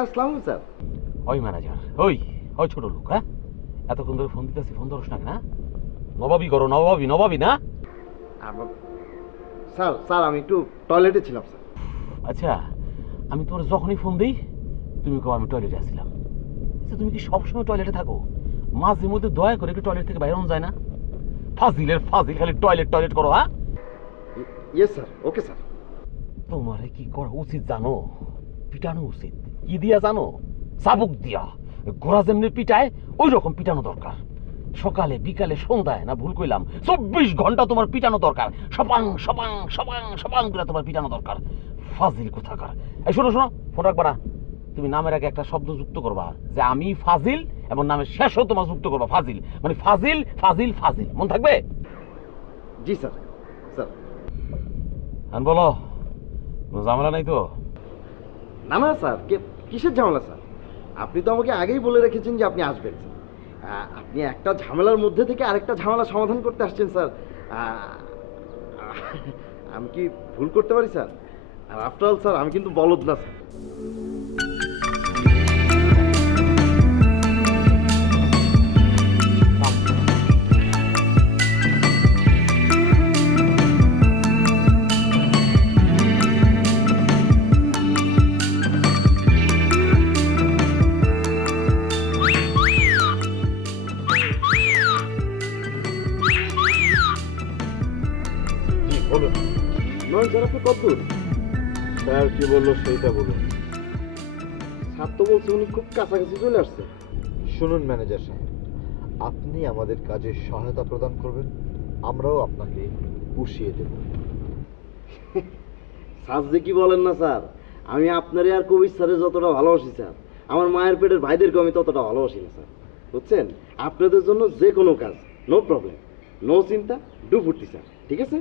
Sir আসসালামু sir. ওই manager, ওই ওই ছোট লোক, হ্যাঁ এতক্ষণ ধরে ফোন দিতেছি, ফোন ধরস না না? নবাবি করো, নবাবি নবাবি না? স্যার স্যার আমি একটু টয়লেটে ছিলাম স্যার। আচ্ছা, আমি তোমার যখনই ফোন দিই তুমি কও আমি টয়লেটে আসছিলাম। আচ্ছা, তুমি কি সবসময় টয়লেটে থাকো? মাঝে মধ্যে দয়া করে একটু টয়লেট থেকে বাইরে যায় না? ফাজিলের ফাজিল, খালি টয়লেট টয়লেট করো। হ্যাঁ, ইয়েস স্যার, ওকে স্যার। তোমারে কি করা উচিত জানো? পিটানো উচিত। কি দিয়া জানো? চাবুক দিয়া। ঘোড়া যেমনি পিটায় ওই রকম পিটানো দরকার। সকালে বিকালে সন্ধ্যায়, না ভুল কইলাম, 24 ঘন্টা তোমার পিটানো দরকার। সপাং সপাং সপাং সপাং করে তোমার পিটানো দরকার। ফাজিল কোথাকার। এই শোনো শোনো, ফোন রাখবা না। তুমি নামের আগে একটা শব্দ যুক্ত করবা, যে আমি ফাজিল, এবং নামের শেষও তোমার যুক্ত করবা ফাজিল, মানে ফাজিল ফাজিল ফাজিল। মন থাকবে? জি স্যার। স্যার আর বলো, কোনো ঝামেলা নাই তো? না না স্যার, কিসের ঝামেলা স্যার? আপনি তো আমাকে আগেই বলে রেখেছেন যে আপনি আসবেন স্যার। আপনি একটা ঝামেলার মধ্যে থেকে আরেকটা ঝামেলা সমাধান করতে আসছেন স্যার। আমি কি ভুল করতে পারি স্যার? আর আফটার অল স্যার, আমি কিন্তু বলদ না স্যার। বলুন নয় স্যার, আপনি কত দূর? স্যার কি বললো সেইটা বলুন। স্যার তো বলছে উনি খুব কাছাকাছি চলে আসছে। শুনুন ম্যানেজার সাহেব, আপনি আমাদের কাজে সহায়তা প্রদান করবেন, আমরাও আপনাকে পুষিয়ে দেব। স্যার যে কি বলেন না স্যার, আমি আপনারে আর কবির স্যারের যতটা ভালোবাসি স্যার, আমার মায়ের পেটের ভাইদেরকে আমি ততটা ভালোবাসি না স্যার। বুঝছেন? আপনাদের জন্য যে কোনো কাজ, নো প্রবলেম, নো চিন্তা, ডু ফুর্তি স্যার। ঠিক আছে?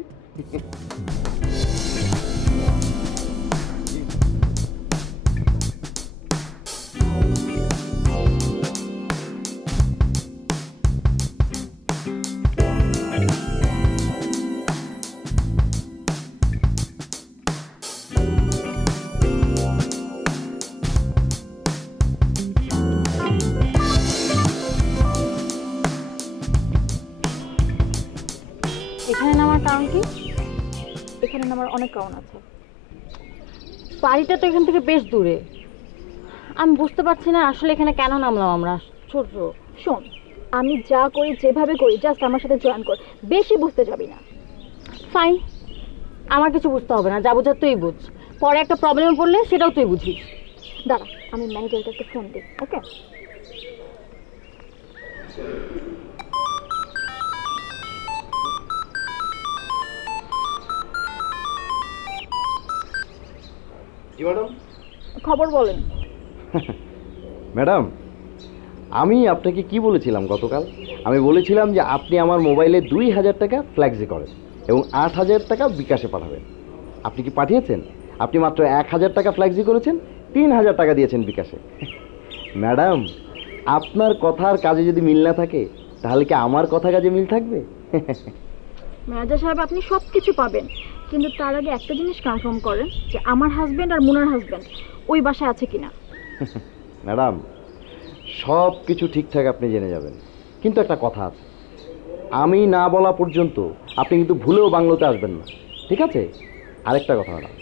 এখানে নামার কারণ কি? এখানে নামার অনেক কারণ আছে। বাড়িটা তো এখান থেকে বেশ দূরে। আমি বুঝতে পারছি না আসলে এখানে কেন নামলাম আমরা। ছোট শোন, আমি যা করি যেভাবে করি, জাস্ট আমার সাথে জয়েন কর, বেশি বুঝতে যাবি না। ফাইন, আমার কিছু বুঝতে হবে না, যা বোঝার তুই বুঝ। পরে একটা প্রবলেমে পড়লে সেটাও তুই বুঝিস। দাঁড়া, আমি ম্যানেজারকে একটা ফোন দিই। ওকে? জি ম্যাডাম। খবর বলেন। ম্যাডাম, আমি আপনাকে কি বলেছিলাম গতকাল? আমি বলেছিলাম যে আপনি আমার মোবাইলে 2000 টাকা ফ্ল্যাক্সি করেন এবং 8000 টাকা বিকাশে পাঠাবেন। আপনি কি পাঠিয়েছেন? আপনি মাত্র 1000 টাকা ফ্ল্যাক্সি করেছেন, 3000 টাকা দিয়েছেন বিকাশে। ম্যাডাম, আপনার কথার কাজে যদি মিল না থাকে, তাহলে কি আমার কথা কাজে মিল থাকবে? ম্যানেজার সাহেব, আপনি সব কিছু পাবেন, কিন্তু তার আগে একটা জিনিস কনফার্ম করেন যে আমার হাজবেন্ড আর মুনার হাজবেন্ড ওই বাসায় আছে কিনা। ম্যাডাম, সব কিছু ঠিকঠাক আপনি জেনে যাবেন, কিন্তু একটা কথা আছে, আমি না বলা পর্যন্ত আপনি কিন্তু ভুলেও বাংলোতে আসবেন না। ঠিক আছে? আরেকটা কথা ম্যাডাম,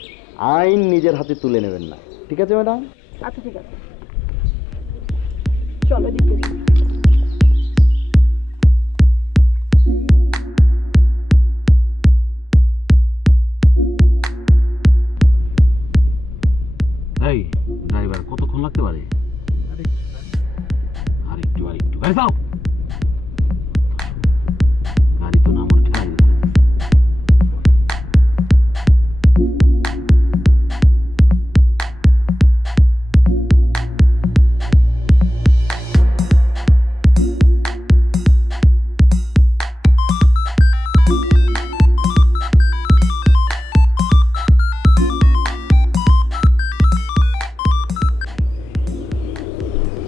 আইন নিজের হাতে তুলে নেবেন না। ঠিক আছে ম্যাডাম? আচ্ছা ঠিক আছে, চলো দিতে। এই ড্রাইভার, কতক্ষণ লাগতে পারে? আরেকটু আরেকটু গাড়ি যাও। গাড়ি তো না আমার ঠেলাই দিতে।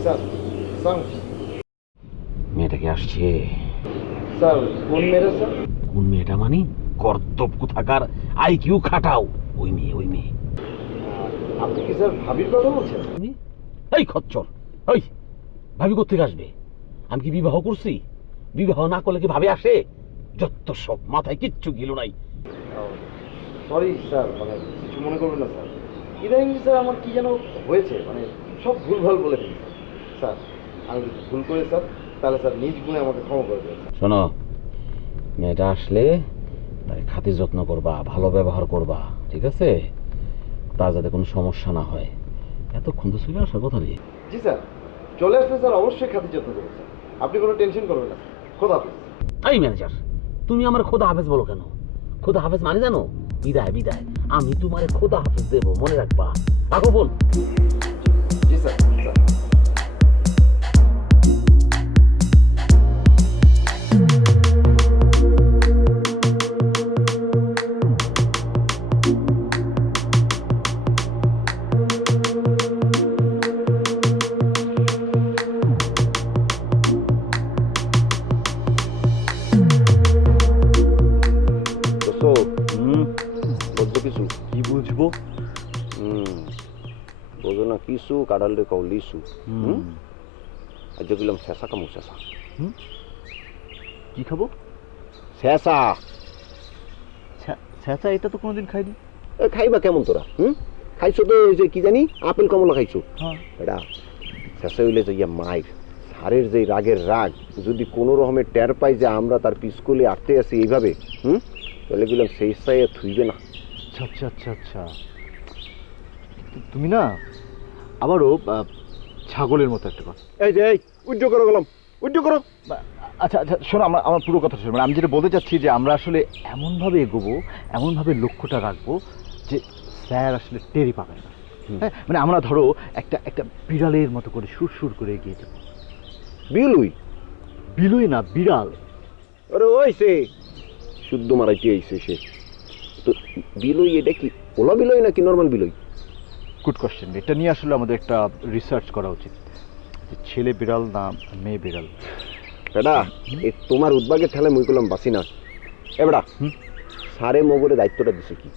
স্যার স্যার মেয়েটাকে আসছে। স্যার কোন মেয়েরা স্যার? কোন মেয়েটা মানে? কর্তব্য কোথাকার, আইকিউ খাটাও। ওই মেয়ে, ওই মেয়ে। আপনি কি স্যার ভাবির কথা বলছেন? এই খচ্চর, ওই ভাবি কোথেকে আসবে? আমি কি বিবাহ করছি? বিবাহ না করলে কি ভাবে আসে? যত সব, মাথায় কিচ্ছু গিলো নাই। সরি স্যার, মানে কিছু মনে করবেন না স্যার। ইদানিং স্যার আমার কি যেন হয়েছে, মানে সব ভুলভাল বলে ফেলি স্যার। আমি যদি ভুল করি স্যার, তাহলে স্যার নিজ গুণে আমাকে ক্ষমা করে দেবেন। শোনো, মেয়েটা আসলে তার খাতির যত্ন করবা, ভালো ব্যবহার করবা, ঠিক আছে? তার যাতে কোনো সমস্যা না হয়। এতক্ষণ তো চলে আসার কথা নেই। জি স্যার, চলে আসলে স্যার অবশ্যই খাতির যত্ন করবেন স্যার। আপনি কোনো টেনশন করবেন না স্যার। খোদা হাফেজ। এই ম্যানেজার, তুমি আমার খোদা হাফেজ বলো কেন? খোদা হাফেজ মানে জানো? বিদায় বিদায়। আমি তোমারে খোদা হাফেজ দেবো, মনে রাখবা। রাখো বল। জি স্যার, স্যার। বুঝছো কিছু? কি বুঝবো? বোঝো না কিছু, কাঁড়াল রে কও লিসু। আজ গেলাম শেষা কামু শেষা। কি খাবো? শেষা ছ্যাঁচা, এটা তো কোনোদিন খাইনি। খাইবা কেমন তোরা? খাইছো তো ওই যে কি জানি আপেল কমলা খাইছো। হ্যাঁ। এটা শেষা হইলে যে ইয়া মায়ের সারের যে রাগের রাগ, যদি কোনো রকমের টের পাই যে আমরা তার পিছকলে আটতে আছি এইভাবে, তাহলে গেলাম সেই সাইয়ে থুইবে না। আচ্ছা আচ্ছা আচ্ছা আচ্ছা, তুমি না আবারও ছাগলের মতো একটা কথা। এই যে এই উজ্জ করো গেলাম, উজ্জ করো। আচ্ছা আচ্ছা, শোনো, আমার পুরো কথা শোনো। মানে আমি যেটা বলতে চাচ্ছি যে আমরা আসলে এমনভাবে এগোবো, এমনভাবে লক্ষ্যটা রাখবো যে স্যার আসলে টেরই পাবে না। হ্যাঁ, মানে আমরা ধরো একটা একটা বিড়ালের মতো করে সুর সুর করে এগিয়ে যাবো। বিলুই বিলুই না, বিড়াল। আরে ওই সে শুদ্ধ মারাইতে আইছে সে তো। বিলই এটা কি ওলা বিলই নাকি নর্মাল বিলই? Good question. এটা নিয়ে আসলে আমাদের একটা রিসার্চ করা উচিত, যে ছেলে বিড়াল না মেয়ে বিড়াল। বেটা এই তোমার উদ্বাগে ঠেলে মুই করলাম বাসি না। এ বেটা, সারে মগরে দায়িত্বটা দিছে কি?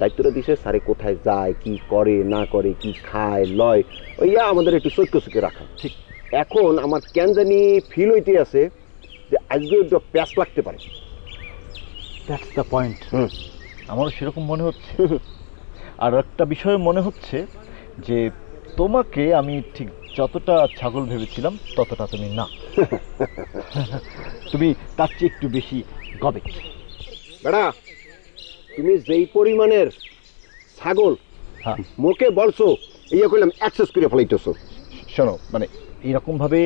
দায়িত্বটা দিছে সারে কোথায় যায়, কি করে না করে, কি খায় লয়, ওইয়া আমাদের একটু চৈক্য চুকে রাখা। ঠিক। এখন আমার কেন জানি ফিল হইতে আছে যে আজকে একটু প্যাস লাগতে পারে। That's the point. আমারও সেরকম মনে হচ্ছে। আর একটা বিষয় মনে হচ্ছে যে তোমাকে আমি ঠিক যতটা ছাগল ভেবেছিলাম ততটা তুমি না। তুমি তার চেয়ে একটু বেশি গবে। বেটা তুমি যেই পরিমাণের ছাগল হ্যাঁ, মুখে বলছো, ইয়ে করলাম অ্যাক্সেস করে ফেলাইতেছো। শোনো, মানে এরকম ভাবে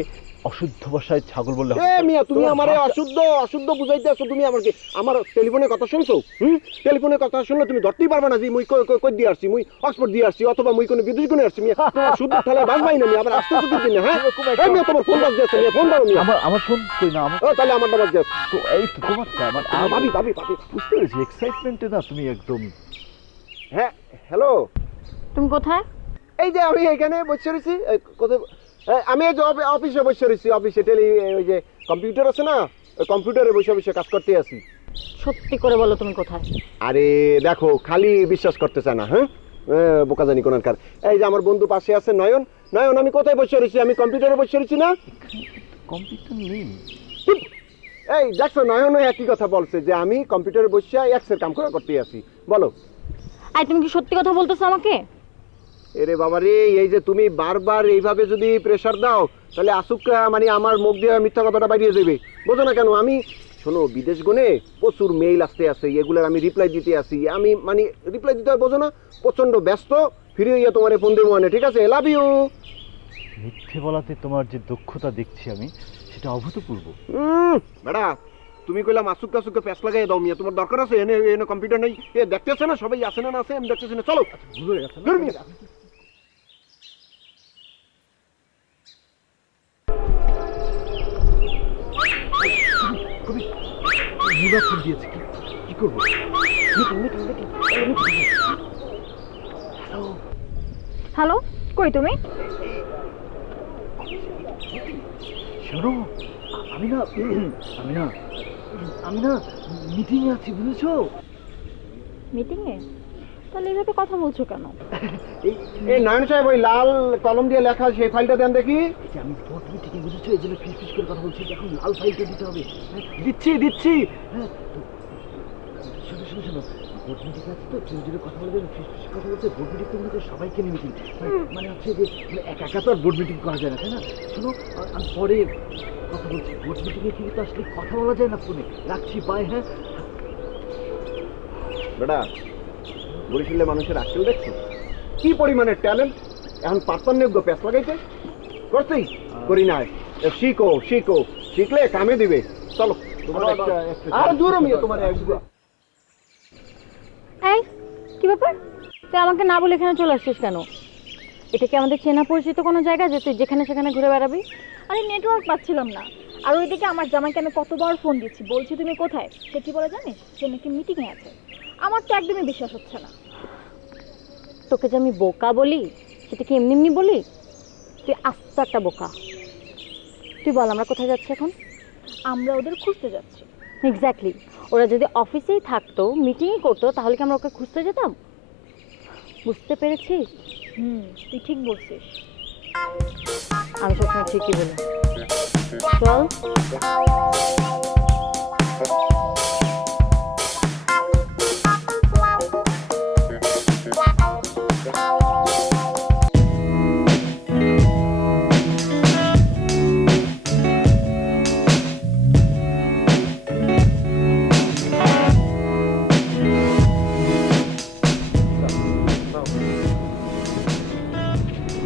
অশুদ্ধ ভাষায় ছাগল বললে হবে এ না। মিয়া, তুমি তোমার আমারে ভাষা- অশুদ্ধ অশুদ্ধ বুঝাইতে আছো। তুমি আমাকে আমার টেলিফোনে কথা শুনছো? টেলিফোনে কথা শুনলে তুমি ধরতেই পারবে না যে মুই কই দিয়ে আসছি, মুই অক্সফোর্ড দিয়ে আসছি অথবা মুই কোনো বিদেশ গুনে আসছি। মিয়া তোমার শুদ্ধ ঠেলায় বাসবাই না মিয়া, আবার আসতে চুকির দিন। হ্যাঁ এই মিয়া, তোমার ফোন বাজ দিয়েছে মিয়া, ফোন দাও মিয়া। আমার ফোন কই না আমার। ও তাহলে আমারটা বাজ দিয়েছে। তো এই তো তোমারটা, মানে ভাবি ভাবি ভাবি। বুঝতে পেরেছি, এক্সাইটমেন্টে না তুমি একদম। হ্যাঁ হ্যালো, তুমি কোথায়? এই যে আমি এখানে বসে রয়েছি। কোথায়? আমি এই যে অফিসে বসে রয়েছি। অফিসে ওই যে কম্পিউটার আছে না, ওই কম্পিউটারে বসে বসে কাজ করতে আছি। সত্যি করে বলো তুমি কোথায়? আরে দেখো, খালি বিশ্বাস করতে চায় না। হ্যাঁ, বোকা জানি কোনকার। এই যে আমার বন্ধু পাশে আছে নয়ন। নয়ন, আমি কোথায় বসে রয়েছি? আমি কম্পিউটারে বসে রয়েছি না? কম্পিউটার নেই। চুপ! এই দেখছো, নয়ন একই কথা বলছে যে আমি কম্পিউটারে বসে এক্সের কাম করতে আছি। বলো। আই তুমি কি সত্যি কথা বলতেছো আমাকে? এরে বাবা রে, এই যে তুমি বারবার এইভাবে যদি প্রেসার দাও, তাহলে আসুক মানে আমার মুখ দিয়ে মিথ্যা কথাটা বাইরে যাবে। বোঝো না কেন? আমি শোনো, বিদেশ গুনে প্রচুর মেইল আসতে আছে, এগুলোর আমি রিপ্লাই দিতে আসি। আমি মানে রিপ্লাই দিতে হয়, বোঝো না? প্রচন্ড ব্যস্ত। ফিরে ইয়ে তোমার ফোন দেবো মানে, ঠিক আছে? Love you. মিথ্যে বলাতে তোমার যে দক্ষতা দেখছি আমি, সেটা অভূতপূর্ব। বেড়া, তুমি কইলাম আসুক টাসুককে প্যাস লাগাই দাও মিয়া, তোমার দরকার আছে? এনে এনে কম্পিউটার নেই, এ দেখতেছে না সবাই আছে না আছে? আমি দেখতেছি না, চলো। ভুল হয়ে গেছে না? ধর মিয়া। কবি নীলা ফোন দিয়েছে, কি করবো? হ্যালো, কই তুমি? শোনো, আমি না মিটিংয়ে আছি, বুঝেছো? মিটিং এ? তাহলে এইভাবে কথা বলছো কেন? এই নয়ন সাহেব ওই লাল কলম দিয়ে লেখা সেই ফাইলটা দেন দেখি। আমি বোর্ড মিটিংয়ে বুঝেছো এই জন্য ফিস করে কথা বলছি, এখন লাল ফাইলটা দিতে হবে। দিচ্ছি। হ্যাঁ শোনো বোর্ড মিটিং আছে তো, কেউ যদি কথা বলবে ফিস কথা বলছে, বোর্ড মিটিং তো মনে সবাইকে নিয়ে মিটিং, মানে হচ্ছে যে একা তো আর বোর্ড মিটিং করা যায় না, তাই না? শোনো আমি পরে কথা বলছি, বোর্ড মিটিংয়ে কিন্তু আসলে কথা বলা যায় না ফোনে। রাখছি, বাই। হ্যাঁ বেটা, বরিশালে মানুষের আক্কেল দেখছো কি পরিমাণের ট্যালেন্ট, এখন পার্থন্যজ্ঞ প্যাস লাগাইতে করছি করি না। শিখো শিখলে কামে দিবে। চলো তোমার আর দূর তোমার এই কি ব্যাপার, তুই আমাকে না বলে এখানে চলে আসছিস কেন? এটা কি আমাদের চেনা পরিচিত কোনো জায়গা যে তুই যেখানে সেখানে ঘুরে বেড়াবি? আরে নেটওয়ার্ক পাচ্ছিলাম না। আর ওইদিকে আমার জামাইকে আমি কতবার ফোন দিচ্ছি, বলছি তুমি কোথায়, সে কি বলে জানিস, সে নাকি মিটিংয়ে আছে। আমার তো একদমই বিশ্বাস হচ্ছে না। তোকে যে আমি বোকা বলি সেটা কি এমনি বলি? তুই আস্ত একটা বোকা। তুই বল আমরা কোথায় যাচ্ছি এখন? আমরা ওদের খুঁজতে যাচ্ছি। এক্স্যাক্টলি, ওরা যদি অফিসেই থাকতো, মিটিংই করতো, তাহলে কি আমরা ওকে খুঁজতে যেতাম? বুঝতে পেরেছিস? তুই ঠিক বলছিস। আমি সবসময় ঠিকই বলি। চল।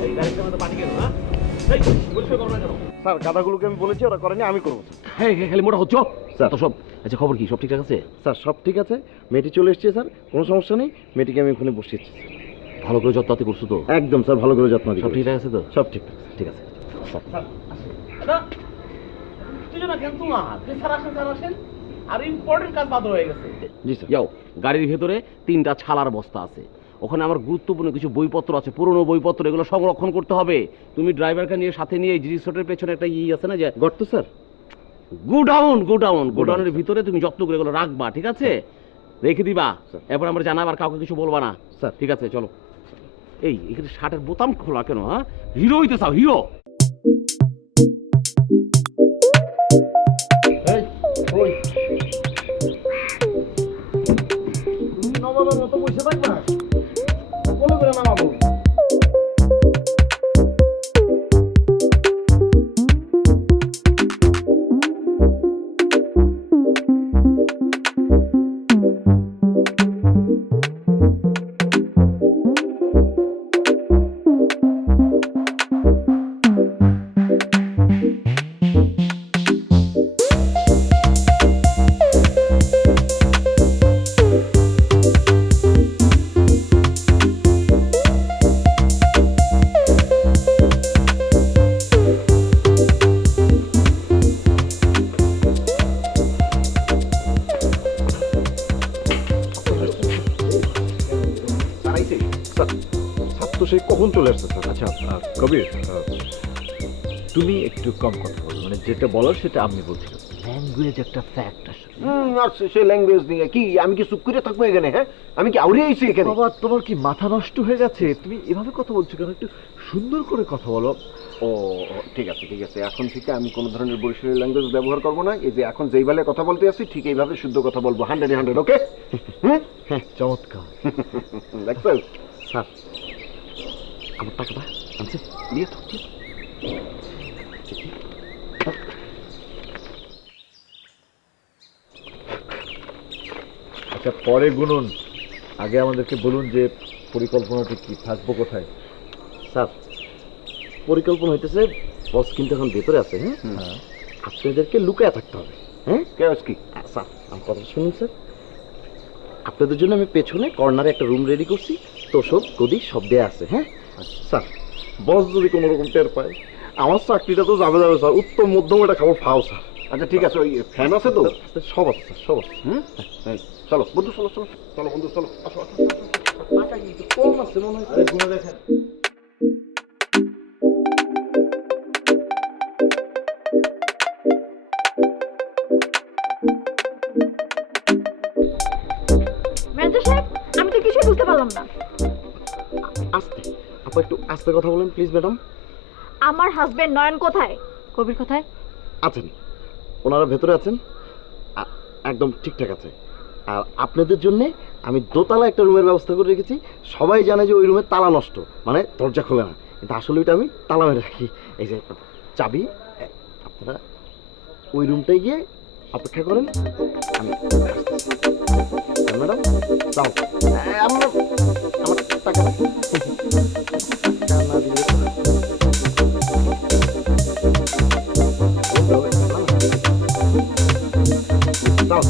এই গাড়িটার মধ্যে পানি কেন? এই পরিষ্কার করো না কেন? স্যার গাদাগুলোকে আমি বলেছি, ওরা করেনি, আমি করবো। হ্যাঁ খালি মোটা হচ্ছ স্যার। তো সব। আচ্ছা খবর কি, সব ঠিকঠাক আছে? স্যার সব ঠিক আছে, মেয়েটি চলে এসছে স্যার, কোনো সমস্যা নেই, মেয়েটিকে আমি ওখানে বসিয়েছি। ভালো করে যত্ন করছো তো? একদম স্যার, ভালো করে যত্ন সব ঠিকঠাক আছে তো? সব ঠিক। ঠিক আছে। জি স্যার। যাও, গাড়ির ভেতরে 3টা ছালার বস্তা আছে, ওখানে আমার গুরুত্বপূর্ণ কিছু বইপত্র আছে, পুরনো বইপত্র, এগুলো সংরক্ষণ করতে হবে। তুমি ড্রাইভারকে নিয়ে সাথে নিয়ে এই রিসোর্টের পেছনে একটা আছে না যে গর্ত স্যার? গোডাউনের ভিতরে তুমি যত্ন করে এগুলো রাখবা, ঠিক আছে? রেখে দিবা, এরপর আমরা জানাবার কাউকে কিছু বলবা না স্যার। ঠিক আছে চলো। এই এখানে শার্টের বোতাম খোলা কেন? হ্যাঁ, হিরো হইতে চাও? হিরো নবাবের মতো বসে থাকবা, কোনো করে নামাবো। সেই কখন চলে আসছে স্যার? আচ্ছা কবির, তুমি একটু কম কথা বলো, মানে যেটা বলার সেটা আমি বলছিলাম। ল্যাঙ্গুয়েজ একটা ফ্যাক্ট আসলে। আর সেই ল্যাঙ্গুয়েজ নিয়ে কি আমি কি চুপ করে থাকবো এখানে? হ্যাঁ, আমি কি আউড়ে আইছি এখানে? বাবা তোমার কি মাথা নষ্ট হয়ে গেছে? তুমি এভাবে কথা বলছো কেন? একটু সুন্দর করে কথা বলো। ও ঠিক আছে এখন থেকে আমি কোনো ধরনের বরিশালী ল্যাঙ্গুয়েজ ব্যবহার করবো না। এই যে এখন যেই বেলায় কথা বলতে আসছি ঠিক এইভাবে শুদ্ধ কথা বলবো, 100 ওকে? চমৎকার। দেখছো স্যার আমার টাকাটা আনছে? দিয়ে তো আচ্ছা পরে গুনুন, আগে আমাদেরকে বলুন যে পরিকল্পনাটা কি, থাকবো কোথায়? স্যার পরিকল্পনা হইতেছে, বস কিন্তু এখন ভেতরে আছে। হ্যাঁ, হ্যাঁ আপনাদেরকে লুকায় থাকতে হবে। হ্যাঁ কেস কি? স্যার আমার কথা শুনুন স্যার, আপনাদের জন্য আমি পেছনে কর্নারে একটা রুম রেডি করছি, তোষক গদি সব দেয়া আছে। হ্যাঁ স্যার, বস যদি কোনো রকম টের পায় আমার চাকরিটা তো যাবে স্যার, উত্তম মধ্যম এটা খাবো ফাও স্যার। আচ্ছা ঠিক আছে, ওই ফ্যান আছে তো? সব আছে স্যার, সব আছে। হ্যাঁ চলো বন্ধু, চলো বন্ধু, চলো আসো। টাকা কিন্তু কম আছে মনে হয়। দেখেন ম্যানেজার সাহেব, আমি তো কিছুই বুঝতে পারলাম না। আস্তে আপা, একটু আস্তে কথা বলেন প্লিজ ম্যাডাম। আমার হাজবেন্ড নয়ন কোথায়? কবির কোথায়? আছেন, ওনারা ভেতরে আছেন, একদম ঠিকঠাক আছে। আর আপনাদের জন্যে আমি দোতলা একটা রুমের ব্যবস্থা করে রেখেছি। সবাই জানে যে ওই রুমের তালা নষ্ট, মানে দরজা খোলে না, কিন্তু আসলে ওইটা আমি তালা মেরে রাখি। এই যে চাবি, আপনারা ওই রুমটায় গিয়ে অপেক্ষা করেন, আমি ম্যাডাম যাও। আমার আমার টাকা না দিলে যাও।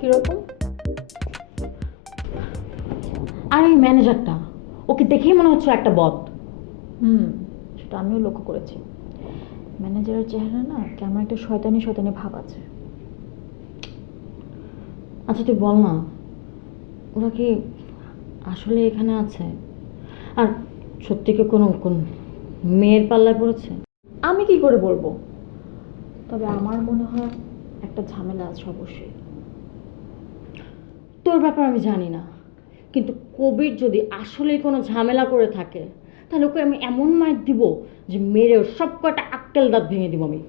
কিরকম? আর ওই ম্যানেজারটা, ওকে দেখেই মনে হচ্ছে একটা বদ। সেটা আমিও লক্ষ্য করেছি। ম্যানেজারের চেহারা না কেমন একটা শয়তানি শয়তানি ভাব আছে। আচ্ছা তুই বল না, ওরা কি আসলে এখানে আছে? আর সত্যি কি কোন মেয়ের পাল্লায় পড়েছে? আমি কি করে বলবো, তবে আমার মনে হয় একটা ঝামেলা আছে অবশ্যই। তোর ব্যাপার আমি জানি না, কিন্তু কবির যদি আসলেই কোনো ঝামেলা করে থাকে, তাহলে ওকে আমি এমন মাইর দিব যে মেরে ওর সব কটা আক্কেল দাঁত ভেঙে দিব আমি।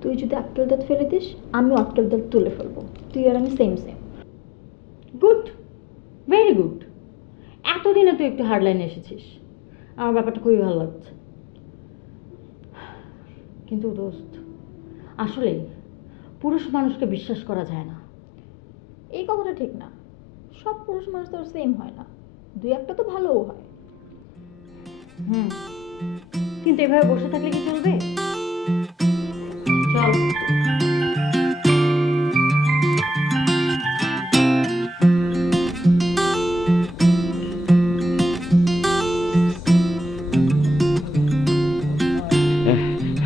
তুই যদি আক্কেল দাঁত ফেলে দিস, আমিও আক্কেল দাঁত তুলে ফেলবো। তুই আর আমি same same. Good, very good. এতদিনে তুই একটু হার্ড লাইনে এসেছিস, আমার ব্যাপারটা খুবই ভালো লাগছে। কিন্তু দোস্ত, আসলেই পুরুষ মানুষকে বিশ্বাস করা যায় না। এই কথাটা ঠিক না, সব পুরুষ মানুষ তো সেম হয় না, দুই একটা তো ভালোও হয়। কিন্তু এভাবে বসে থাকলে কি চলবে? চল।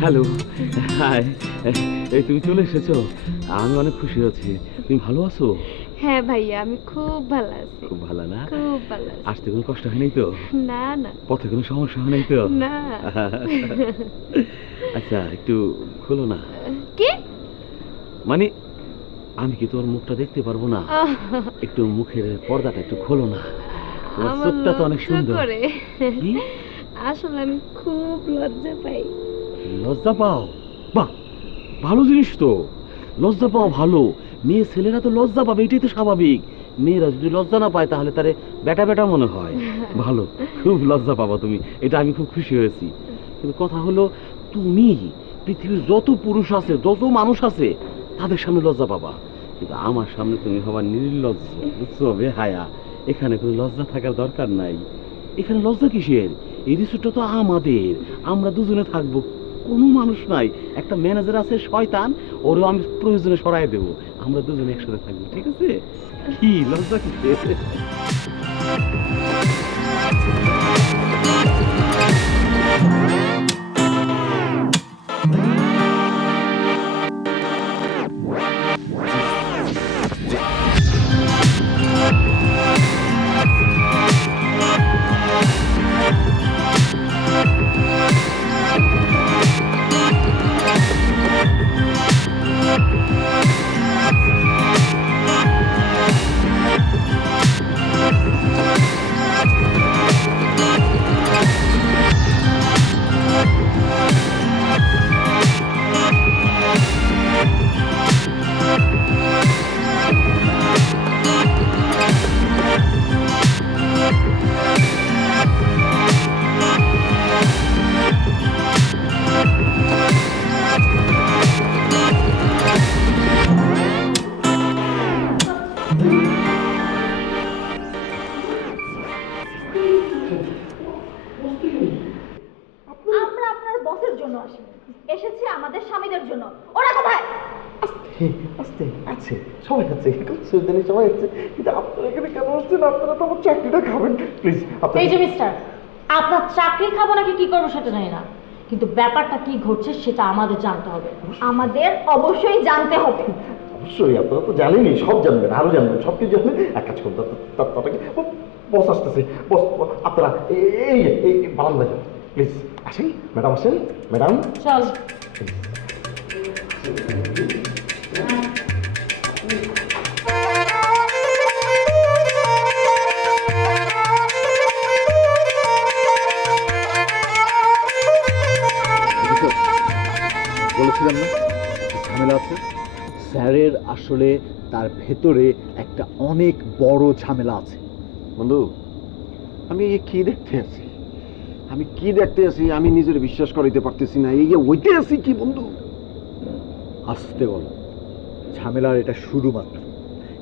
হ্যালো, হাই, এই তুমি চলে এসেছো, আমি অনেক খুশি হচ্ছি। তুমি ভালো আছো? হ্যাঁ ভাইয়া, আমি খুব ভালো আছি। খুব ভালো না? খুব ভালো আছি। আসতে কোনো কষ্ট হয় নাই তো? না না পথে কোনো সমস্যা হয় নাই তো? না। আচ্ছা একটু খোলো না। কি? মানে আমি কি তোমার মুখটা দেখতে পারবো না? একটু মুখের পর্দাটা একটু খোলো না, তোমার আমার চোখটা তো অনেক লজ্জা সুন্দর। করে। কি আসলে আমি খুব লজ্জা পাই। লজ্জা পাও? বাহ, ভালো জিনিস তো, লজ্জা পাওয়া ভালো। মেয়ে ছেলেরা তো লজ্জা পাবে, এটাই তো স্বাভাবিক। মেয়েরা যদি লজ্জা না পায় তাহলে তারে বেটা বেটা মনে হয়। ভালো, খুব লজ্জা পাবা তুমি, এটা আমি খুব খুশি হয়েছি। কিন্তু কথা হলো, তুমি পৃথিবীর যত পুরুষ আছে, যত মানুষ আছে, তাদের সামনে লজ্জা পাবা, কিন্তু আমার সামনে তুমি হবা নির্লজ্জ, বুঝছো বেহায়া। এখানে কোনো লজ্জা থাকার দরকার নাই। এখানে লজ্জা কিসের? এই রিসোর্টটা তো আমাদের, আমরা দুজনে থাকবো, কোনো মানুষ নাই। একটা ম্যানেজার আছে শয়তান, ওরও আমি প্রয়োজনে সরাই দেবো, আমরা দুজনে একসাথে থাকবো, ঠিক আছে? কি লজ্জা কিসের? আমরা আপনার বসের জন্য আসিনি, এসেছি আমাদের স্বামীদের জন্য। ওরা কোথায়? আস্তে আছে, সবাই আছে, সুলতানি সবাই আছে, কিন্তু আপনারা এখানে কেন আসছেন? আপনারা তো আমার চাকরিটা খাবেন প্লিজ। এই যে মিস্টার, আপনার চাকরি খাবো নাকি কি করবো সেটা জানি না, কিন্তু ব্যাপারটা কি ঘটছে সেটা আমাদের জানতে হবে। আমাদের অবশ্যই জানতে হবে। অবশ্যই আপনারা তো জানেনই, সব জানবেন, আরো জানবেন, সব কিছু জানবেন। এক কাজ করুন, তাকে বস আসতেছে, বস আপনারা এই বারান্দায় যান প্লিজ। আসেন ম্যাডাম, আসেন ম্যাডাম। চল। বলেছিলাম না ঝামেলা আছে। স্যারের আসলে তার ভেতরে একটা অনেক বড় ঝামেলা আছে। বন্ধু, আমি এই কি দেখতে আছি, আমি নিজের বিশ্বাস করাইতে পারতেছি না। এই যে ওইতে আছি কি বন্ধু? আসতে বলো, ঝামেলার এটা শুরু মাত্র।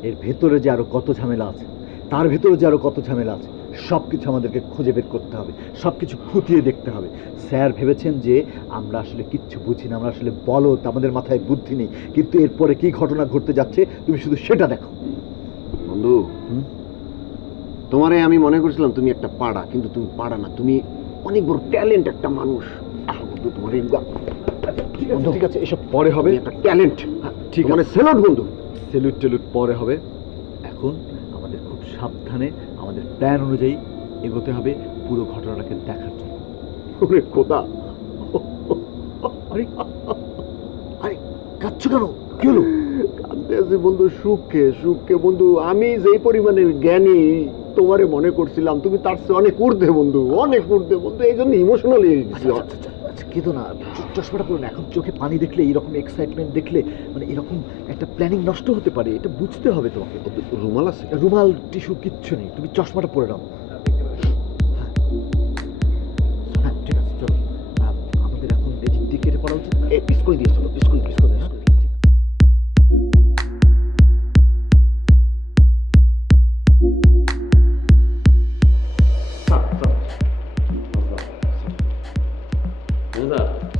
এর ভেতরে যে আরো কত ঝামেলা আছে, তার ভেতরে যে আরো কত ঝামেলা আছে, সব কিছু আমাদেরকে খুঁজে বের করতে হবে, সব কিছু খুঁটিয়ে দেখতে হবে। স্যার ভেবেছেন যে আমরা আসলে কিচ্ছু বুঝি না, আমরা আসলে বলদ, আমাদের মাথায় বুদ্ধি নেই, কিন্তু এরপরে কি ঘটনা ঘটতে যাচ্ছে তুমি শুধু সেটা দেখো। বন্ধু, তোমারে আমি মনে করছিলাম তুমি একটা পাড়া, কিন্তু তুমি পাড়া না, তুমি অনেক বড় ট্যালেন্ট একটা মানুষ। বন্ধু তোমার ঠিক আছে, এসব পরে হবে। একটা ট্যালেন্ট, ঠিক মানে আছে, সেলুট বন্ধু। সেলুট টেলুট পরে হবে। এখন আমাদের খুব সাবধানে আমাদের প্ল্যান অনুযায়ী এগোতে হবে পুরো ঘটনাটাকে দেখার জন্য। ওরে খোদা, আরে আরে কাঁদছো কেন? কি হলো? কাঁদতে আছি বন্ধু, সুখে বন্ধু। আমি যেই পরিমাণে জ্ঞানী তোমারে মনে করছিলাম, তুমি তার চেয়ে অনেক ঊর্ধ্বে বন্ধু, অনেক ঊর্ধ্বে বন্ধু। এই জন্য ইমোশনাল হয়ে গেছি। আচ্ছা কেঁদো না, চশমাটা পড়ো না। এখন চোখে পানি দেখলে, এরকম এক্সাইটমেন্ট দেখলে, মানে এরকম একটা প্ল্যানিং নষ্ট হতে পারে, এটা বুঝতে হবে তোমাকে। রুমাল আছে? রুমাল টিস্যু কিচ্ছু নেই, তুমি চশমাটা পরে নাও। হ্যাঁ ঠিক আছে, চলো। আমাদের এখন এদিক দিয়ে কেটে পড়া উচিত। স্কুল দিয়ে চলো, স্কুল।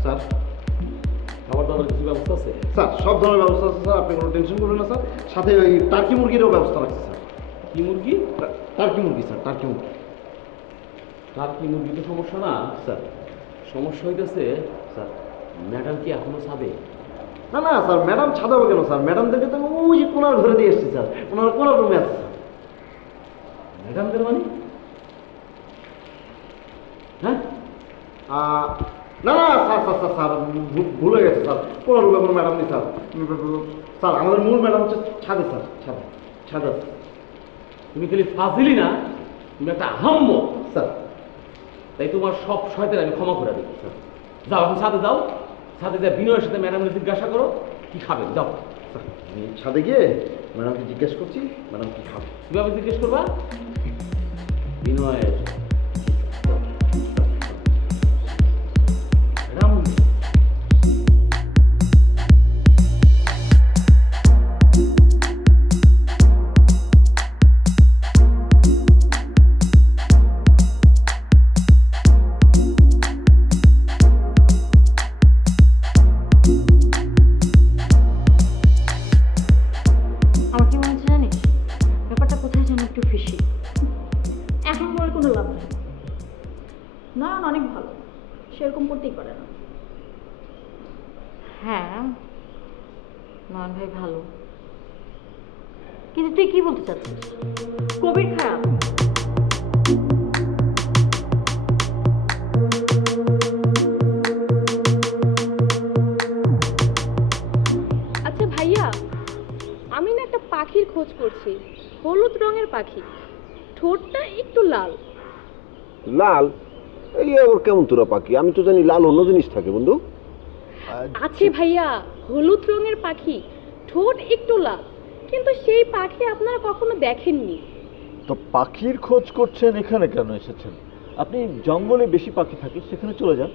স্যার, খাবার দাবার কিছু ব্যবস্থা আছে? স্যার সব ধরনের ব্যবস্থা আছে স্যার, আপনি কোনো টেনশন করবেন না স্যার। সাথে ওই টার্কি মুরগিরও ব্যবস্থা রাখছে স্যার। কি মুরগি? টার্কি মুরগি স্যার, টার্কি মুরগি। টার্কি মুরগি তো সমস্যা না স্যার সমস্যা হইতেছে স্যার, ম্যাডাম কি এখনো ছাদে? না স্যার, ম্যাডাম ছাদা হবে কেন স্যার? ম্যাডামদেরকে তো ওই যে কোনার ঘরে দিয়ে এসেছি স্যার, কোনার রুমে আছে স্যার। ম্যাডামদের মানে? হ্যাঁ, না স্যার ভুল হয়ে গেছে স্যার। কোনার রুমে কোনো ম্যাডাম নেই স্যার। স্যার আমাদের মূল ম্যাডাম হচ্ছে ছাদে স্যার, ছাদে আছে তুমি খালি ফাজিলি না, তুমি একটা আহাম্ম স্যার। তাই তোমার সব শয়তান আমি ক্ষমা করে দিই। যাও এখন ছাদে যাও, ছাদে যা বিনয়ের সাথে ম্যাডামকে জিজ্ঞাসা করো কি খাবেন। যাও স্যার আমি ছাদে গিয়ে ম্যাডামকে জিজ্ঞেস করছি ম্যাডাম কি খাবে। কিভাবে জিজ্ঞেস করবা? বিনয়ের ম্যাডাম আমার কি মনে হচ্ছে জানিস, ব্যাপারটা কোথায় যেন একটু ফিসি। এখন বলে কোনো লাভ নেই। নয়ন অনেক ভালো, সেরকম করতেই পারে না। হ্যাঁ নয়ন ভাই ভালো, কিন্তু তুই কি বলতে চাচ্ছিস? কবির খারাপ? আচ্ছা ভাইয়া, আমি না একটা পাখির খোঁজ করছি, হলুদ রঙের পাখি, ঠোঁটটা একটু লাল। লাল? এই আবার কেমন তোরা পাখি? আমি তো জানি লাল অন্য জিনিস থাকে বন্ধু। আছে ভাইয়া, হলুদ রঙের পাখি, ঠোঁট একটু লাল, কিন্তু সেই পাখি আপনারা কখনো দেখেননি। তো পাখির খোঁজ করছেন, এখানে কেন এসেছেন? আপনি জঙ্গলে বেশি পাখি থাকে, সেখানে চলে যান।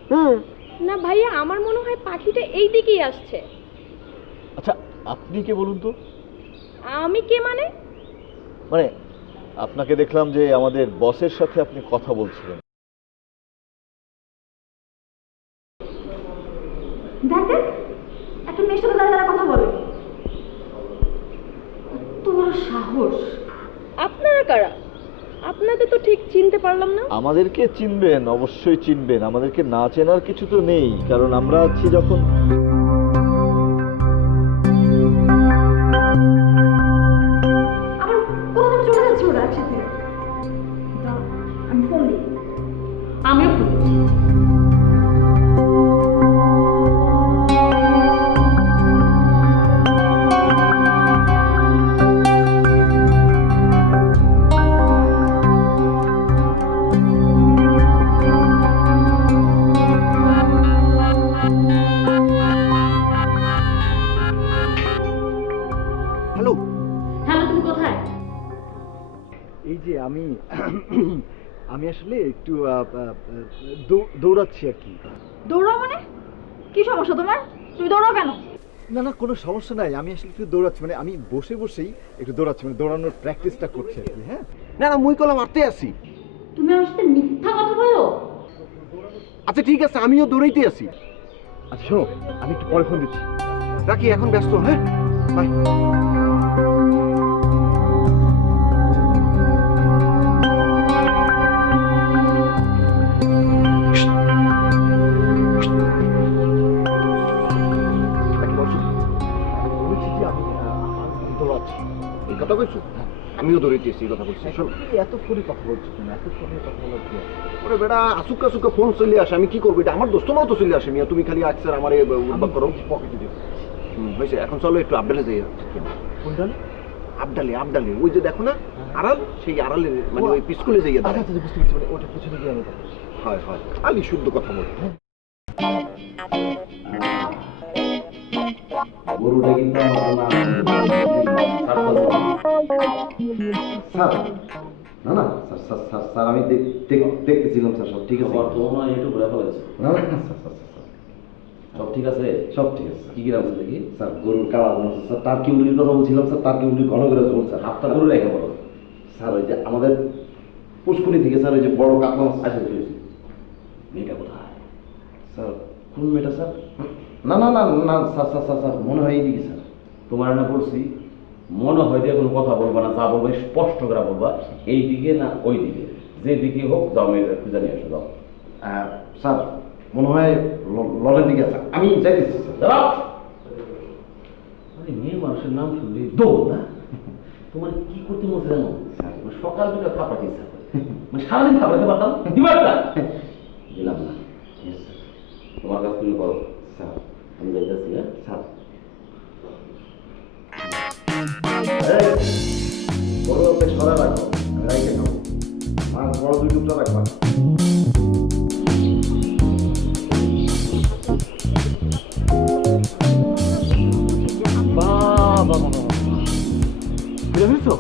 না ভাইয়া, আমার মনে হয় পাখিটা এই দিকেই আসছে। আচ্ছা আপনি কে বলুন তো? আমি কে মানে? মানে আপনাকে দেখলাম যে আমাদের বসের সাথে আপনি কথা বলছিলেন। দেখ একটা মেয়ের সাথে দাঁড়িয়ে কথা বলে। তোর সাহস! আপনারা কারা? আপনাদের তো ঠিক চিনতে পারলাম না। আমাদেরকে চিনবেন, অবশ্যই চিনবেন। আমাদেরকে না চেনার কিছু তো নেই, কারণ আমরা আছি যখন আবার কোথাও চলে যাচ্ছে ওরা একসাথে। দাঁড়াও, আমি ফোন দিই। আমিও খুঁজছি। হ্যালো, হ্যালো, তুমি কোথায়? এই যে আমি আমি আসলে একটু দৌড়াচ্ছি আর কি। দৌড়াও মানে? কি সমস্যা তোমার? তুমি দৌড়াও কেন? না না, কোনো সমস্যা নাই, আমি আসলে একটু দৌড়াচ্ছি, মানে আমি বসে বসেই একটু দৌড়াচ্ছি, মানে দৌড়ানোর প্র্যাকটিসটা করছি আর কি। হ্যাঁ, না না, মুই কলাম মারতে আসি। তুমি আমার সাথে মিথ্যা কথা বলো? আচ্ছা ঠিক আছে, আমিও দৌড়াইতে আসি। আচ্ছা শোনো, আমি একটু পরে ফোন দিচ্ছি। রাখি, এখন ব্যস্ত। হ্যাঁ, বাই। বলছি যে আমি দৌড়াচ্ছি। এই কথা কইছো? আমিও দৌড়াইতে আসি, এই কথা বলছি। শোন, এত ফোনে কথা বলছো তুমি, এত ফোনে কথা বলার কি আছে? ওরে বেটা, আসুক আসুক ফোন চলে আসে, আমি কি করবো? এটা আমার দোস্তমাও তো চলে আসে। মিয়া তুমি খালি আকসার আমার উদ্বাক করো। পকেটে দিও। হয়েছে, এখন চলো একটু আবডালে যাই। কোনটা? আবডালে, আবডালে ওই যে দেখো না আড়াল, সেই আড়ালে মানে ওই পিস্কুলে যাইয়া আচ্ছা দাঁড়ায়। আচ্ছা, বুঝতে পারছি, মানে ওটা পিছনে গিয়ে আমি কথা বলছি। হয় হয়, আলি শুদ্ধ কথা বল। গরুটা কিন্তু আমার জন্য স্যার, না না স্যার স্যার স্যার স্যার আমি দেখতেছিলাম স্যার, সব ঠিক আছে। তোমার একটু ঘুরে ফেলেছে। না না স্যার স্যার স্যার সব ঠিক আছে? সব ঠিক আছে স্যার। কি কি রাখছে দেখি? স্যার গরুর কালার আছে স্যার, টার্কি উলির কথা বলছিলাম স্যার, টার্কি উলি ঘন করে চলুন স্যার। হাতটা গরু রেখে বলো। স্যার ওই যে আমাদের পুষ্কুনি থেকে স্যার ওই যে বড় কাতলা মাছ আসে ফেলেছি। মেয়েটা কোথায়? স্যার কোন মেয়েটা স্যার? না না না না স্যার স্যার স্যার স্যার মনে হয় এইদিকে স্যার। তোমার না বলছি মনে হয় দিয়ে কোনো কথা বলবা না, যা বলবে স্পষ্ট করে বলবা, এই দিকে না ওই দিকে, যে দিকে হোক যাও মেয়েটা খুঁজে নিয়ে এসো, যাও। স্যার মনে হয় ললের দিকে স্যার, আমি যাইতেছি স্যার। দাঁড়াও। আরে মেয়ে মানুষের নাম শুনলে দৌড় না? তোমার কি করতে মনে জানো? মানে সকাল বিকাল খাপাতে ইচ্ছা করে, মানে সারাদিন খাপাতে পারতাম, দিবার না দিলাম না। তোমার কাজ তুমি করো স্যার আমি যাইতেছি। হ্যাঁ স্যার বড় বেশ সরা রাখো, আমি রাইখে খাবো। মাছ বড় দুই টুকরা রাখবা। খুলে ফেলছো?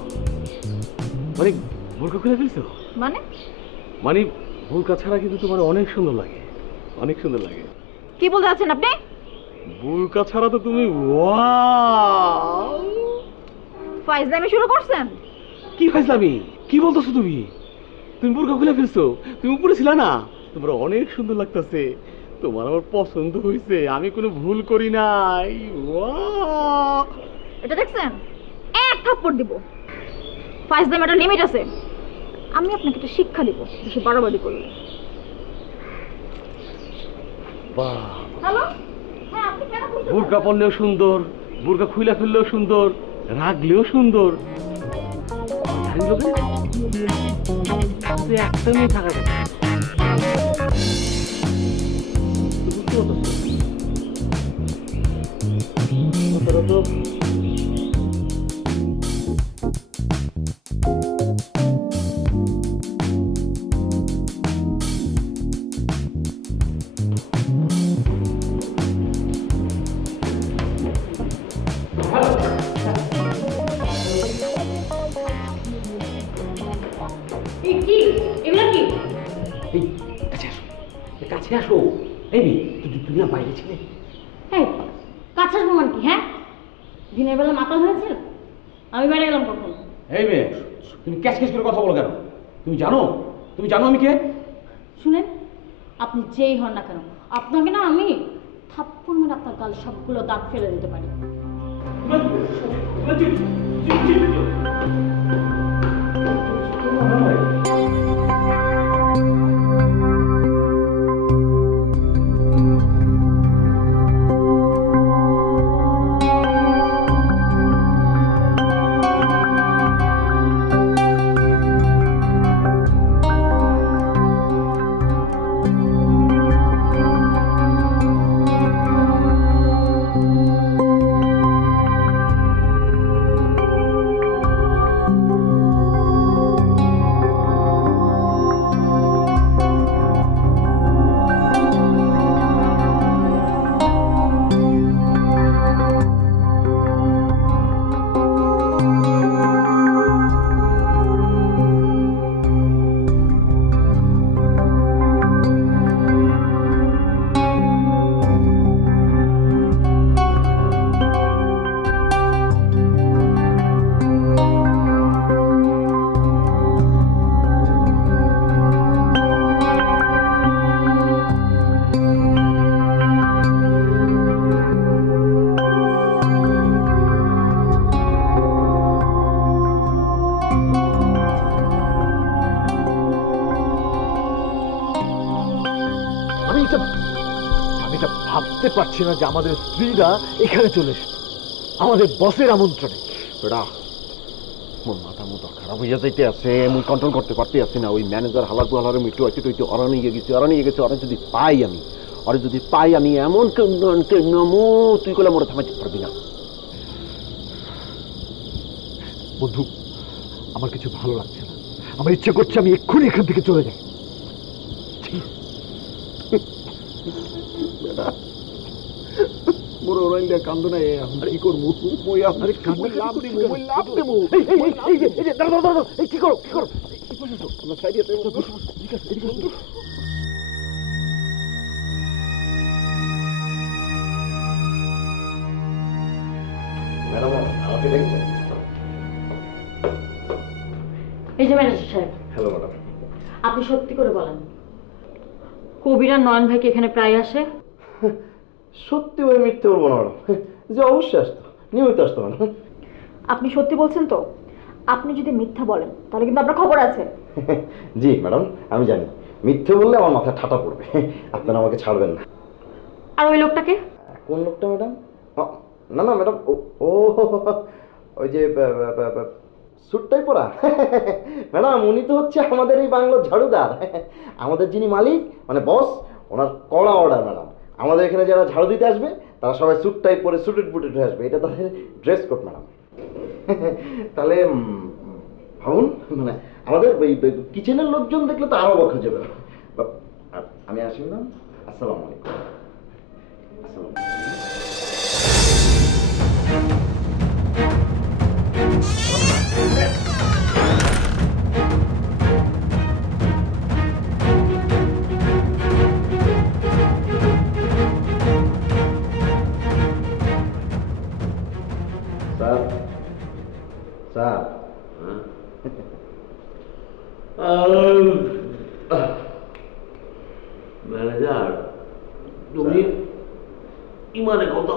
মানে বোরকা খুলে ফেলছো? মানে মানে বোরকা ছাড়া কিন্তু তোমার অনেক সুন্দর লাগে, অনেক সুন্দর লাগে। কি বলতে চাচ্ছেন আপনি? বোরকা ছাড়া তো তুমি ওয়াও! ফাইজলামি শুরু করছেন? কি ফাইজলামি? কি বলতেছো তুমি? তুমি বোরকা খুলে ফেলছো, তুমি উপরে ছিল না? তোমার অনেক সুন্দর লাগতেছে, তোমার আমার পছন্দ হয়েছে, আমি কোনো ভুল করি নাই। ওয়াও! এটা দেখছেন? এক থাপ্পড় দিব। ফাইজলামি একটা লিমিট আছে। আমি আপনাকে একটা শিক্ষা দিব বেশি বাড়াবাড়ি করলে। বাহ! হ্যালো, হ্যাঁ আপনি কেন বুঝতে বোরকা পরলেও সুন্দর, বোরকা খুলে ফেললেও সুন্দর, রাখলেও সুন্দর। আর এই লোকে শুধু একটা মেয়ে থাকা যায়। বুঝতে পারতেছো? কথাটা তো কি এগুলো কি? এই কাছে আসো, এই কাছে আসো। এই মেয়ে, তুই না বাইরে ছিলে? এই কাছে আসবো মানে কি? হ্যাঁ, দিনের বেলা মাতাল হয়েছিল, আমি বাইরে গেলাম কখন? এই মেয়ে, তুমি ক্যাচ ক্যাচ করে কথা বলো কেন? তুমি জানো আমি কে? শুনেন, আপনি যেই হন না কেন, আপনাকে না আমি থাপ্পড় মেরে আপনার গাল সবগুলো দাঁত ফেলে দিতে পারি। চুপ, চুপ, চুপ, চুপ, চুপ। ভাবতে পারছি না যে আমাদের স্ত্রীরা এখানে চলে এসেছে আমাদের বসের আমন্ত্রণে। বেড়া মোর মাথা মতো খারাপ হইয়া যাইতে আছে, মুই কন্ট্রোল করতে পারতে আছি না। ওই ম্যানেজার হালার হালারে মিটু হইতে টইতে অরা নিয়ে গেছি, ওরা যদি পাই আমি এমন নমো তুই কলে মোরে থামাইতে পারবি না। বন্ধু, আমার কিছু ভালো লাগছে না, আমার ইচ্ছে করছে আমি এক্ষুনি এখান থেকে চলে যাই। মোর ওরা ইন্ডিয়া কান্দ না, কি করবো? আরে কান্না লাভ করছিস দিব, কেন? মই লাভ দেবো। কি করো কি করো? আমরা সাইডে ঠিক আছে, এদিকে আসো। ম্যাডাম আমাকে দেখছেন? এই যে ম্যানেজার সাহেব, হ্যালো ম্যাডাম। আপনি সত্যি করে বলেন, কবির আর নয়ন ভাই কি এখানে প্রায় আসে? সত্যি বলে মিথ্যে বলবো না ম্যাডাম, যে অবশ্যই আসতো, নিয়মিত আসতো ম্যাডাম। আপনি সত্যি বলছেন তো? আপনি যদি মিথ্যা বলেন তাহলে কিন্তু আপনার খবর আছে। জি ম্যাডাম, আমি জানি মিথ্যে বললে আমার মাথায় ঠাটা পড়বে, আপনারা আমাকে ছাড়বেন না। আর ওই লোকটাকে? কোন লোকটা ম্যাডাম? না না ম্যাডাম, ও ওই যে স্যুটটাই পরা ম্যাডাম, উনি তো হচ্ছে আমাদের এই বাংলার ঝাড়ুদার। আমাদের যিনি মালিক মানে বস, ওনার কড়া অর্ডার ম্যাডাম। আমাদের এখানে যারা ঝাড়ু দিতে আসবে তারা সবাই স্যুটটাই পরে সুটেড বুটেড হয়ে আসবে, এটা তাদের ড্রেস কোড ম্যাডাম। তাহলে ভাবুন, মানে আমাদের ওই কিচেনের লোকজন দেখলে তো আরও অবাক হয়ে যাবে। আমি আসি ম্যাডাম, আসসালামু আলাইকুম। আসসালামু আলাইকুম। স্যার স্যার, ম্যানেজার, তুমি ইমানে কথা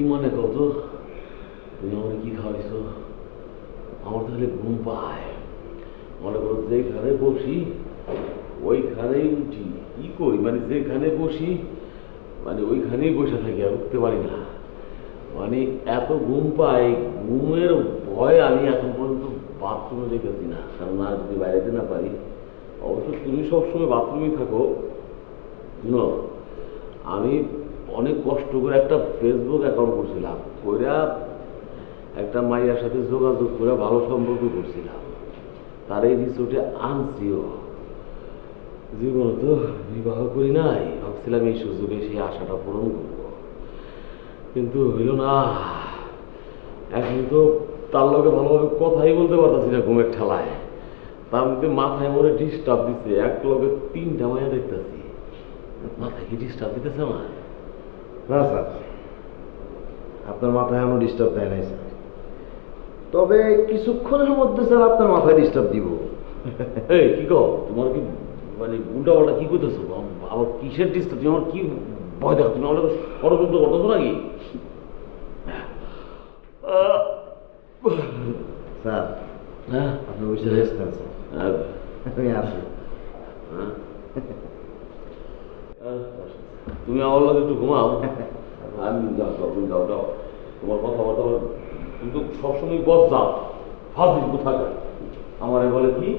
ইমানে কত? তুমি আমার কি খাওয়াইছো? আমার তাহলে ঘুম পায়, মনে করো যেখানে বসি ওইখানেই উঠি। কি করি মানে যেখানে বসি মানে ওইখানেই বসে থাকি, আর উঠতে পারি না। মানে এত ঘুম পাই, ঘুমের ভয় আমি এখন পর্যন্ত বাথরুমে রেখেছি না, কারণ আর যদি বাইরেতে না পারি। অবশ্য তুমি সবসময় বাথরুমেই থাকো। শুনো, আমি অনেক কষ্ট করে একটা ফেসবুক অ্যাকাউন্ট করছিলাম, কইরা একটা মাইয়ার সাথে যোগাযোগ করে ভালো সম্পর্ক করছিলাম, তার এই রিসোর্টে আনছিও। জীবনে তো বিবাহ করি নাই, ভাবছিলাম এই সুযোগে সেই আশাটা পূরণ করব, কিন্তু হইল না। এখন তো তার লগে ভালোভাবে কথাই বলতে পারতাছি না ঘুমের ঠেলায়। তার মধ্যে মাথায় মনে ডিস্টার্ব দিচ্ছে, এক লগে 3টা মায়া দেখতেছি। মাথায় কি ডিস্টার্ব দিতেছে আমার? না স্যার, আপনার মাথায় এমন ডিস্টার্ব দেয় নাই স্যার, তবে কিছুক্ষণের মধ্যে স্যার আপনার মাথায় ডিস্টার্ব দিব। এই কি কও, তোমার কি মানে উল্টাপাল্টা কি করতেছো? আবার কিসের ডিস্টার্ব? তুমি আমার কি ভয় দেখো? তুমি আমাকে ষড়যন্ত্র করতেছো নাকি? স্যার হ্যাঁ, আপনি বসে রেস্ট নেন স্যার, আমি আসি। তুমি আমার লাগে একটু ঘুমাও, আমি যাও যাও, তুমি যাও যাও, তোমার কথাবার্তা কিন্তু সবসময় বস যাও ফাজিল কোথাকার। আমার বলে কি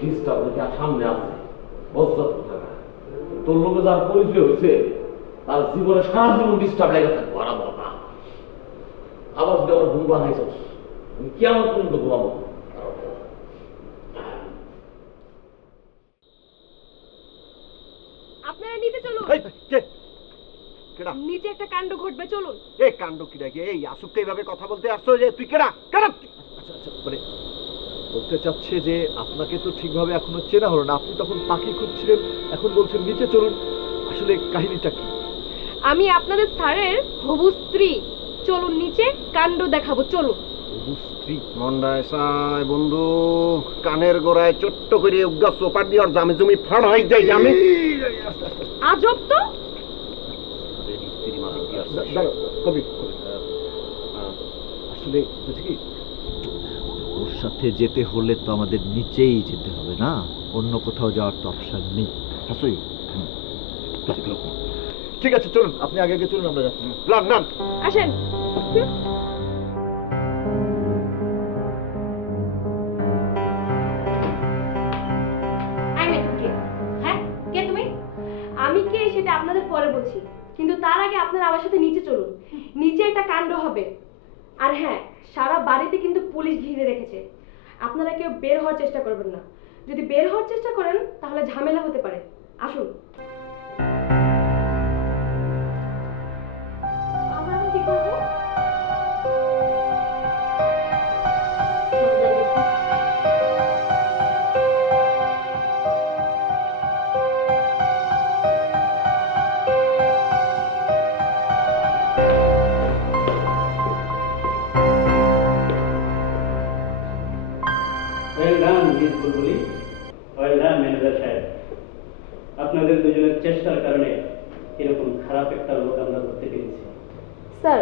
ডিস্টার্ব নাকি সামনে আছে, বস যাও কোথাকার। তোর লোকে যার পরিচয় হয়েছে তার জীবনে সারা জীবন ডিস্টার্ব লেগে থাকবো, আর কথা আবার যদি আমার ঘুম বানাইছ, আমি কেমন পর্যন্ত ঘুমাবো? আপনারা নিচে চলুন, কেডা? নিচে একটা কাণ্ড ঘটবে, চলুন। এই কাণ্ড কিডা? এই আসুককে এইভাবে কথা বলতে আসছো যে তুই কেডা? কেডা? আচ্ছা আচ্ছা, মানে বলতে চাচ্ছে যে আপনাকে তো ঠিকভাবে এখনো চেনা হলো না, আপনি তখন পাখি খুঁজছিলেন, এখন বলছেন নিচে চলুন। আসলে কাহিনীটা কি? আমি আপনাদের স্যারের হবু স্ত্রী, চলুন নিচে কাণ্ড দেখাবো, চলুন। স্ত্রী? মন্ডায় সাই বন্ধু, কানের গোড়ায় ছোট্ট করে উগা সোপার দিয়ে আর জামে জমি ফাড়াই দেয় জামে। আজব তো। কবি আসলে হচ্ছে কি, ওর সাথে যেতে হলে তো আমাদের নিচেই যেতে হবে না, অন্য কোথাও যাওয়ার তো অপশন নেই। হাসুই ঠিক আছে, চলুন, আপনি আগে আগে চলুন, আমরা যাচ্ছি। নাম নাম আসেন। হ্যাঁ, কে তুমি? আমি কে সেটা আপনাদের পরে বলছি, কিন্তু তার আগে আপনারা আমার সাথে নিচে চলুন। নিচে একটা কাণ্ড হবে। আর হ্যাঁ, সারা বাড়িতে কিন্তু পুলিশ ঘিরে রেখেছে। আপনারা কেউ বের হওয়ার চেষ্টা করবেন না। যদি বের হওয়ার চেষ্টা করেন তাহলে ঝামেলা হতে পারে। আসুন। আমরা কি করবো? ওয়েল ডান মিস বুলবুলি, ওয়েল ডান ম্যানেজার সাহেব। আপনাদের দুজনের চেষ্টার কারণে এরকম খারাপ একটা লোক আমরা ধরতে পেরেছি। স্যার,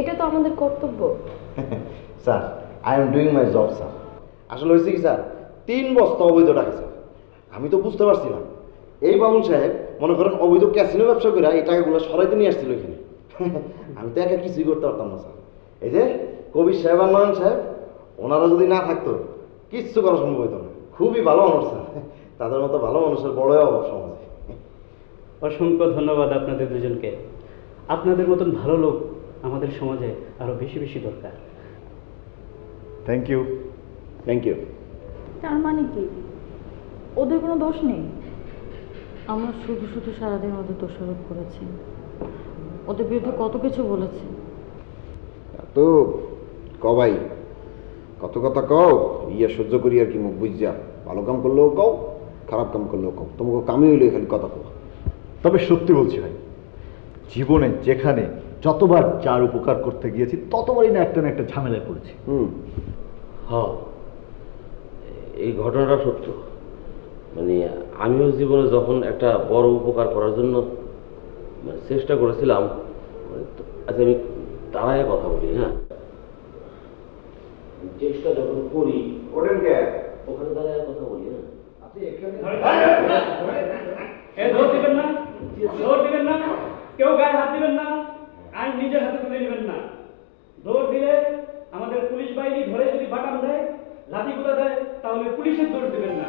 এটা তো আমাদের কর্তব্য। Sir, I am doing my job sir. আসলে হয়েছে কি স্যার, 3 বস্তা অবৈধ টাকা স্যার। আমি তো বুঝতে পারছিলাম এই বাবুল সাহেব মনে করেন অবৈধ ক্যাসিনো ব্যবসা করে এই টাকাগুলো সরাইতে নিয়ে আসছিল এখানে। আমি তো একা কিছুই করতে পারতাম না স্যার। এই যে কবির সাহেব আর নয়ন সাহেব, ওনারা যদি না থাকতো কিচ্ছু করা সম্ভব হতো না। খুবই ভালো মানুষ স্যার, তাদের মতো ভালো মানুষের বড়ই অভাব সমাজে। অসংখ্য ধন্যবাদ আপনাদের দুজনকে। আপনাদের মতন ভালো লোক আমাদের সমাজে আরো বেশি বেশি দরকার। Thank you. Thank you. তার মানে কি ওদের কোনো দোষ নেই? আমরা শুধু শুধু সারাদিন ওদের দোষারোপ করেছি, ওদের বিরুদ্ধে কত কিছু বলেছি। তো কবাই কত কথা কও, ইয়া সহ্য করি আর কি, মুখ বুঝা। ভালো কাম করলেও কও, খারাপ কাম করলেও কও, তোমাকে কামই হইলে খালি কথা কও। তবে সত্যি বলছি ভাই, জীবনে যেখানে যতবার যার উপকার করতে গিয়েছি ততবারই না একটা ঝামেলায় পড়েছি। হ্যাঁ, এই ঘটনাটা সত্য। মানে আমিও জীবনে যখন একটা বড় উপকার করার জন্য চেষ্টা করেছিলাম, আচ্ছা আমি দাঁড়ায় কথা বলি। হ্যাঁ, চেষ্টা যখন করি ওঠেন কে? ওখানে দাঁড়ায় কথা বলি। হ্যাঁ, আপনি এখানে দৌড় দিবেন না, দৌড় দিবেন না, কেউ গায়ে হাত দিবেন না, আইন নিজের হাতে তুলে নেবেন না। দৌড় দিলে আমাদের পুলিশ বাহিনী ধরে যদি বাটাম দেয়, লাঠি গুঁড়া দেয়, তাহলে পুলিশের দৌড় দিবেন না।